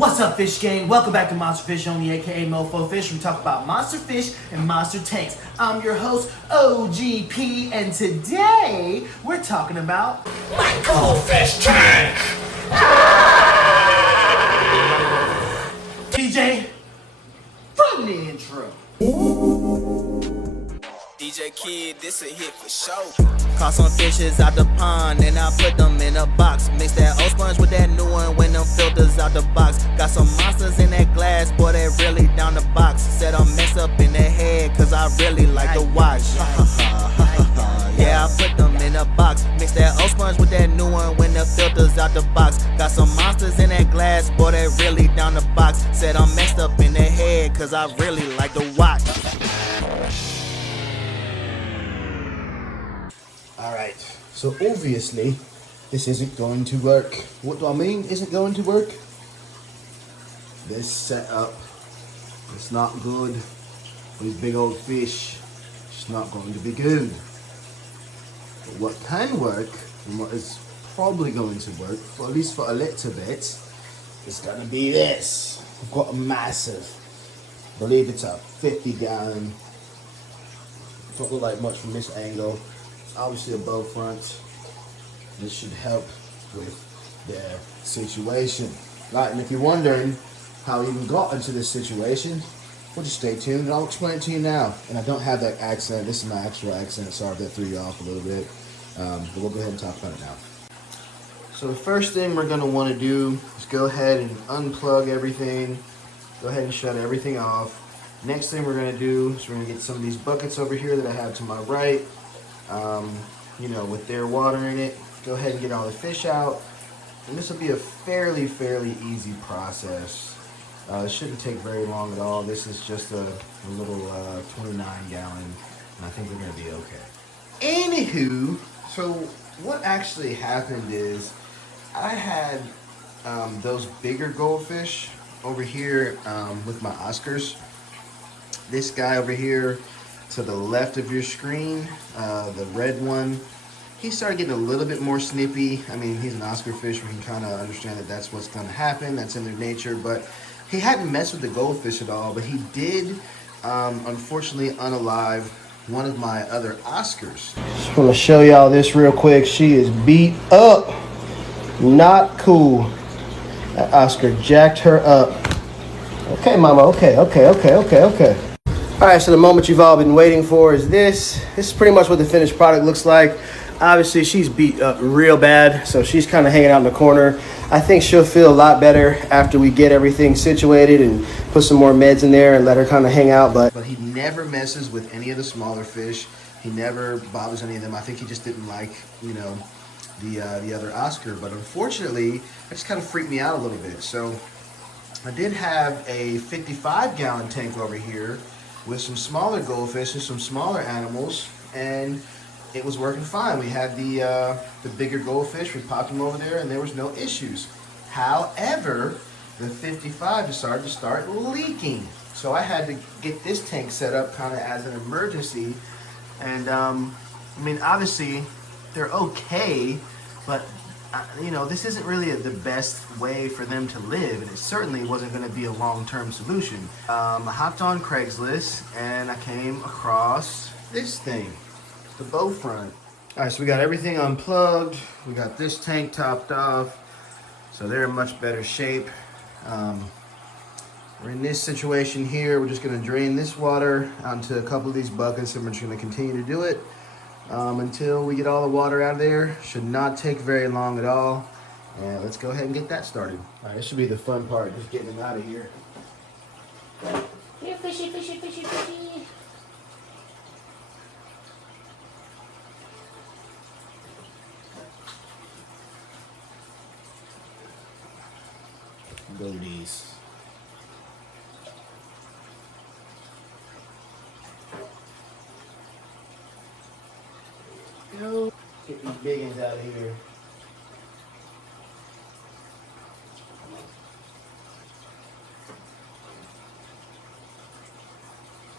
What's up, fish gang? Welcome back to Monster Fish Only, aka Mofo Fish. We talk about monster fish and monster tanks. I'm your host, OGP, and today we're talking about my Goldfish tank! DJ, run the intro. DJ Kid, this a hit for sure. Caught some fishes out the pond and I put them in a box. Mix that old sponge with that new one when them filters out the box. Got some monsters in that glass, boy, they really down the box. Said I'm messed up in the head cause I really like to watch. Yeah, I put them in a box. Mix that old sponge with that new one when the filters out the box. Got some monsters in that glass, boy, they really down the box. Said I'm messed up in the head cause I really like to watch. Alright, so obviously this isn't going to work. What do I mean isn't going to work? This setup, it's not good. For these big old fish, it's not going to be good. But what can work, and what is probably going to work, for at least for a little bit, is going to be this. I've got a massive, I believe it's a 50-gallon, don't look like much from this angle. Obviously a bow front. This should help with the situation. Right, and if you're wondering how I even got into this situation, well, just stay tuned and I'll explain it to you now. And I don't have that accent. This is my actual accent. Sorry if that threw you off a little bit. But we'll go ahead and talk about it now. So the first thing we're going to want to do is go ahead and unplug everything. Go ahead and shut everything off. Next thing we're going to do is we're going to get some of these buckets over here that I have to my right. You know, with their water in it. Go ahead and get all the fish out. And this will be a fairly easy process. It shouldn't take very long at all. This is just a little 29-gallon, and I think we're going to be okay. Anywho, so what actually happened is I had those bigger goldfish over here with my Oscars. This guy over here to the left of your screen, the red one, he started getting a little bit more snippy. I mean, he's an Oscar fish. We can kind of understand that that's what's going to happen. That's in their nature. But he hadn't messed with the goldfish at all. But he did, unfortunately, unalive one of my other Oscars. Just want to show y'all this real quick. She is beat up. Not cool. That Oscar jacked her up. Okay, mama. Okay. Alright, so the moment you've all been waiting for is this. This is pretty much what the finished product looks like. Obviously, she's beat up real bad, so she's kind of hanging out in the corner. I think she'll feel a lot better after we get everything situated and put some more meds in there and let her kind of hang out. But he never messes with any of the smaller fish. He never bothers any of them. I think he just didn't like, you know, the other Oscar. But unfortunately, it just kind of freaked me out a little bit. So I did have a 55-gallon tank over here with some smaller goldfish and some smaller animals, and it was working fine. We had the bigger goldfish, we popped them over there, and there was no issues. However, the 55 decided to start leaking. So I had to get this tank set up kind of as an emergency. And I mean, obviously, they're okay, but you know, this isn't really the best way for them to live, and it certainly wasn't going to be a long-term solution. I hopped on Craigslist, and I came across this thing, the bow front. All right, so we got everything unplugged. We got this tank topped off, so they're in much better shape. We're in this situation here. We're just going to drain this water onto a couple of these buckets, and we're just going to continue to do it. Until we get all the water out of there. Should not take very long at all. And let's go ahead and get that started. All right, this should be the fun part, just getting them out of here. Here, fishy. Go to these. Go. Get these big ones out of here.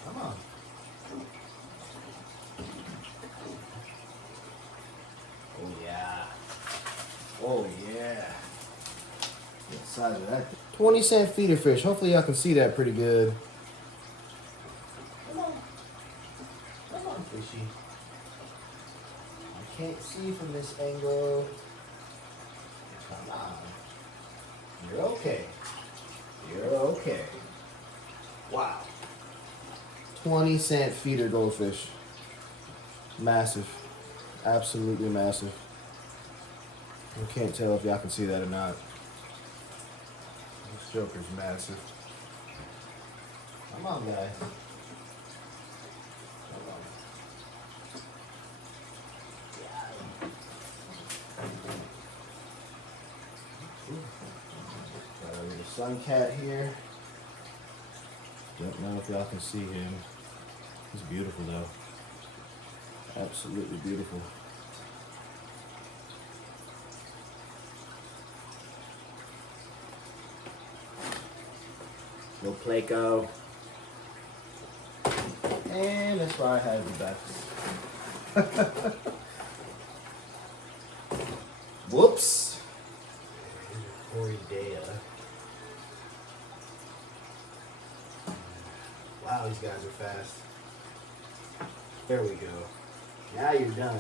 Come on. Oh yeah. Oh yeah. Get the size of that thing. 20-cent feeder fish. Hopefully y'all can see that pretty good. Come on. Come on, fishy. I can't see from this angle. Come on. You're okay. You're okay. Wow. 20-cent feeder goldfish. Massive. Absolutely massive. I can't tell if y'all can see that or not. This joker's massive. Come on, guys. Come on. Got a little sun cat here. Don't know if y'all can see him. He's beautiful though. Absolutely beautiful. Little Placo. And that's why I have you back. Whoops. Data. Wow, these guys are fast. There we go. Now you're done.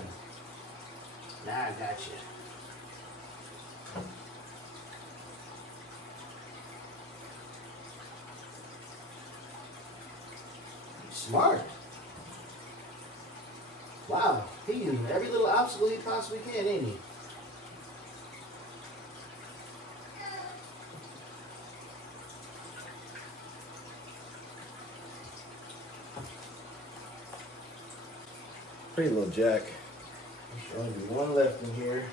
Now I got you. Smart. Wow, he using every little obstacle he possibly can, ain't he? Pretty little jack. There's only one left in here.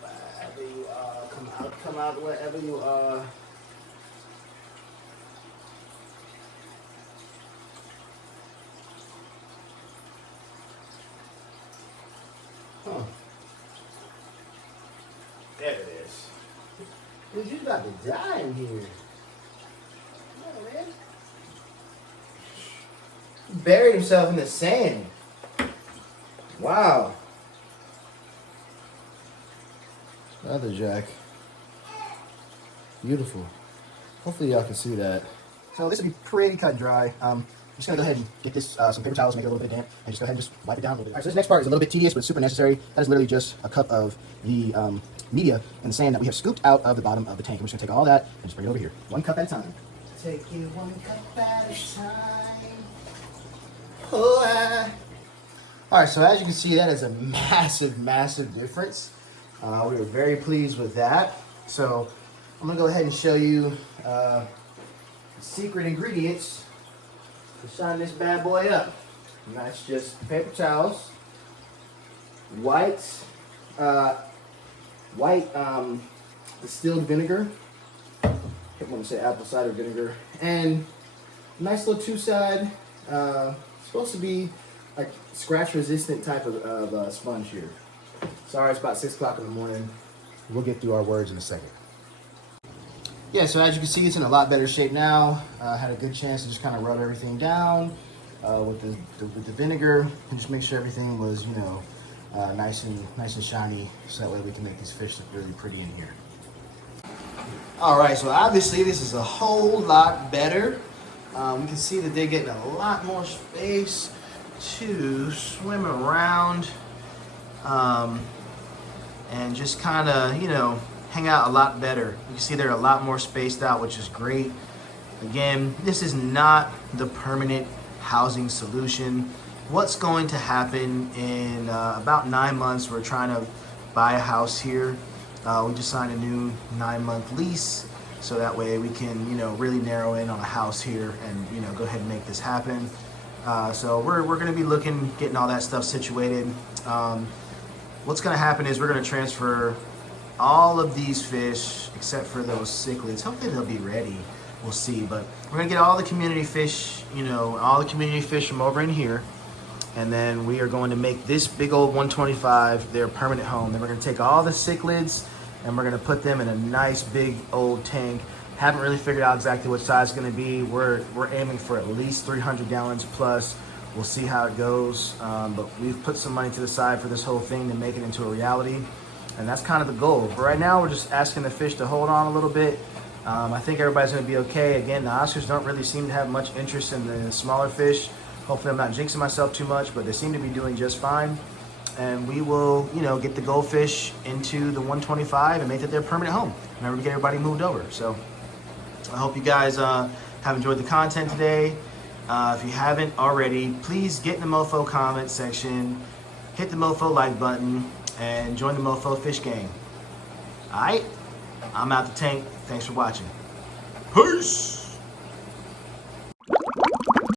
Wherever you are, come out wherever you are. Huh. There it is. Dude, you about to die in here. Come on, man. He buried himself in the sand. Wow. Another jack. Beautiful. Hopefully y'all can see that. So this will be pretty cut and dry. I'm just gonna go ahead and get this some paper towels, make it a little bit damp, and just go ahead and just wipe it down a little bit. All right, so this next part is a little bit tedious, but it's super necessary. That is literally just a cup of the media and the sand that we have scooped out of the bottom of the tank. I'm just gonna take all that and just bring it over here, 1 cup at a time. Take you 1 cup at a time. Oh, all right, so as you can see, that is a massive, massive difference. We were very pleased with that. So I'm gonna go ahead and show you the secret ingredients to shine this bad boy up. And that's just paper towels, white distilled vinegar. I want to say apple cider vinegar, and nice little two-side. Supposed to be like scratch-resistant type of sponge here. Sorry, it's about 6 o'clock in the morning. We'll get through our words in a second. Yeah, so as you can see, it's in a lot better shape now. Had a good chance to just kind of rub everything down with the vinegar and just make sure everything was, you know, nice and shiny, so that way we can make these fish look really pretty in here. All right, so obviously this is a whole lot better. We can see that they're getting a lot more space to swim around and just kind of, you know, hang out a lot better. You can see they're a lot more spaced out, which is great. Again, this is not the permanent housing solution. What's going to happen in about 9 months, we're trying to buy a house here. We just signed a new 9-month lease, so that way we can, you know, really narrow in on a house here and, you know, go ahead and make this happen. So we're going to be looking, getting all that stuff situated. What's going to happen is we're going to transfer all of these fish, except for those cichlids. Hopefully they'll be ready. We'll see. But we're going to get all the community fish, you know, all the community fish from over in here. And then we are going to make this big old 125 their permanent home. Then we're going to take all the cichlids and we're going to put them in a nice big old tank. Haven't really figured out exactly what size it's going to be. We're aiming for at least 300 gallons plus. We'll see how it goes. But we've put some money to the side for this whole thing to make it into a reality. And that's kind of the goal. But right now, we're just asking the fish to hold on a little bit. I think everybody's going to be okay. Again, the Oscars don't really seem to have much interest in the smaller fish. Hopefully I'm not jinxing myself too much, but they seem to be doing just fine. And we will, get the Goldfish into the 125 and make that their permanent home. Remember to get everybody moved over. So I hope you guys have enjoyed the content today. If you haven't already, please get in the Mofo comment section, hit the Mofo like button, and join the Mofo Fish Gang. All right? I'm out the tank. Thanks for watching. Peace!